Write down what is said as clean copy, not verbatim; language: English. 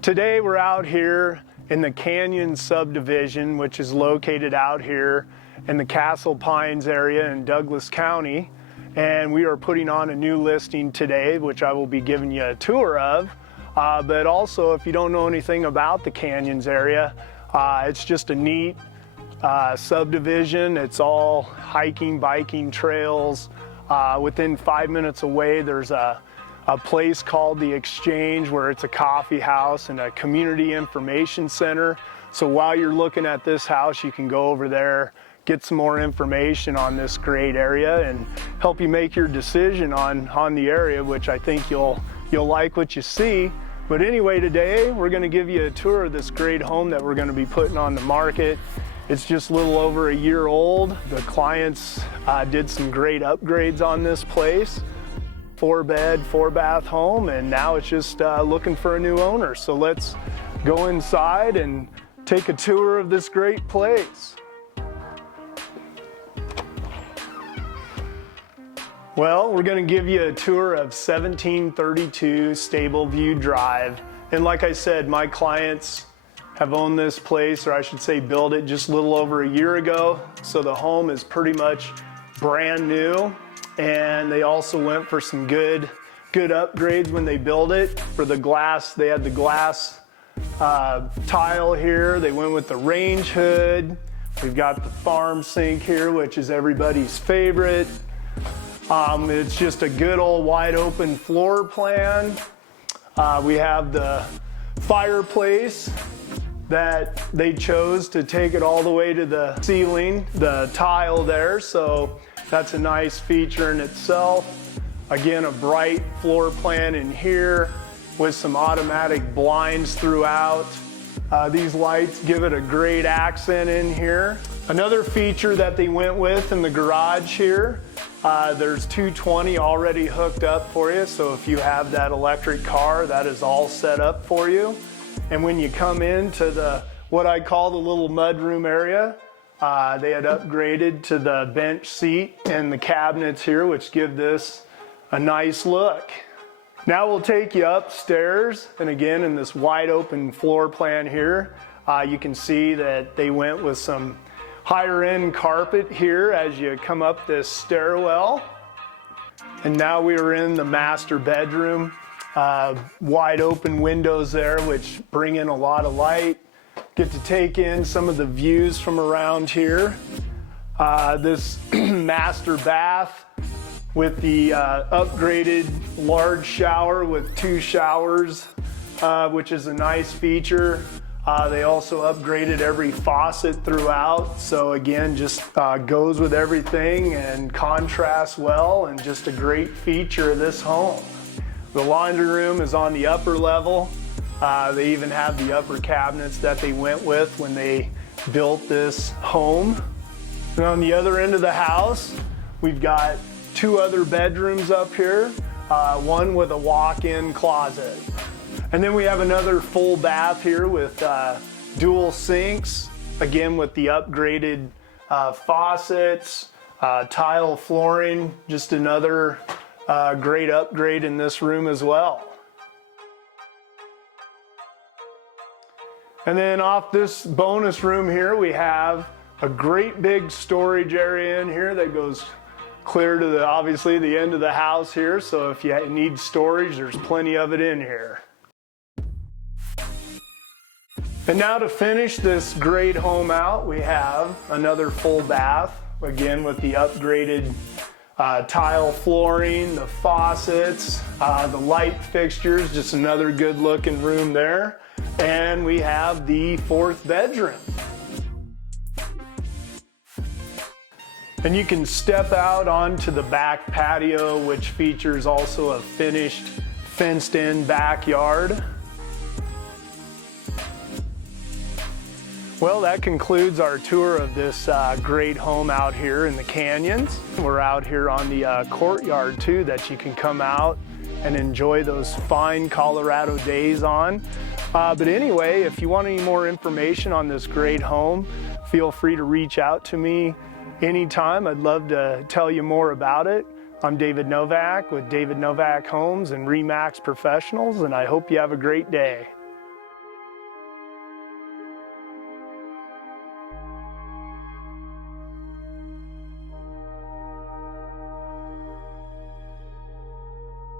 Today we're out here in the Canyon subdivision, which is located out here in the Castle Pines area in Douglas County. And we are putting on a new listing today, which I will be giving you a tour of. But also, if you don't know anything about the Canyons area, it's just a neat subdivision. It's all hiking, biking trails. Within 5 minutes away, there's a place called the Exchange, where it's a coffee house and a community information center. So while you're looking at this house, you can go over there, get some more information on this great area and help you make your decision on the area, which I think you'll like what you see. But anyway, today we're going to give you a tour of this great home that we're going to be putting on the market. It's just a little over a year old. The clients did some great upgrades on this place. 4-bed, 4-bath home, and now it's just looking for a new owner. So let's go inside and take a tour of this great place. Well, we're going to give you a tour of 1732 Stableview Drive. And like I said, my clients have owned this place, or I should say built it, just a little over a year ago. So the home is pretty much brand new. And they also went for some good upgrades when they built it. For the glass, they had the glass tile here. They went with the range hood. We've got the farm sink here, which is everybody's favorite. It's just a good old wide open floor plan. We have the fireplace that they chose to take it all the way to the ceiling, the tile there. So that's a nice feature in itself. Again, a bright floor plan in here with some automatic blinds throughout. These lights give it a great accent in here. Another feature that they went with in the garage here, there's 220 already hooked up for you. So if you have that electric car, that is all set up for you. And when you come into what I call the little mudroom area, they had upgraded to the bench seat and the cabinets here, which give this a nice look. Now we'll take you upstairs, and again, in this wide open floor plan here, you can see that they went with some higher end carpet here as you come up this stairwell. And now we are in the master bedroom. Wide open windows there, which bring in a lot of light. Get to take in some of the views from around here. This master bath with the upgraded large shower with 2 showers, which is a nice feature. They also upgraded every faucet throughout. So again, just goes with everything and contrasts well, and just a great feature of this home. The laundry room is on the upper level. They even have the upper cabinets that they went with when they built this home. And on the other end of the house, we've got 2 other bedrooms up here, one with a walk-in closet. And then we have another full bath here with dual sinks, again with the upgraded faucets, tile flooring, just another great upgrade in this room as well. And then off this bonus room here, we have a great big storage area in here that goes clear to obviously the end of the house here. So if you need storage, there's plenty of it in here. And now to finish this great home out, we have another full bath, again with the upgraded tile flooring, the faucets, the light fixtures, just another good looking room there. And we have the 4th bedroom. And you can step out onto the back patio, which features also a finished fenced in backyard. Well, that concludes our tour of this great home out here in the Canyons. We're out here on the courtyard too, that you can come out and enjoy those fine Colorado days on. But anyway, if you want any more information on this great home, feel free to reach out to me anytime. I'd love to tell you more about it. I'm David Novak with David Novak Homes and RE/MAX Professionals, and I hope you have a great day.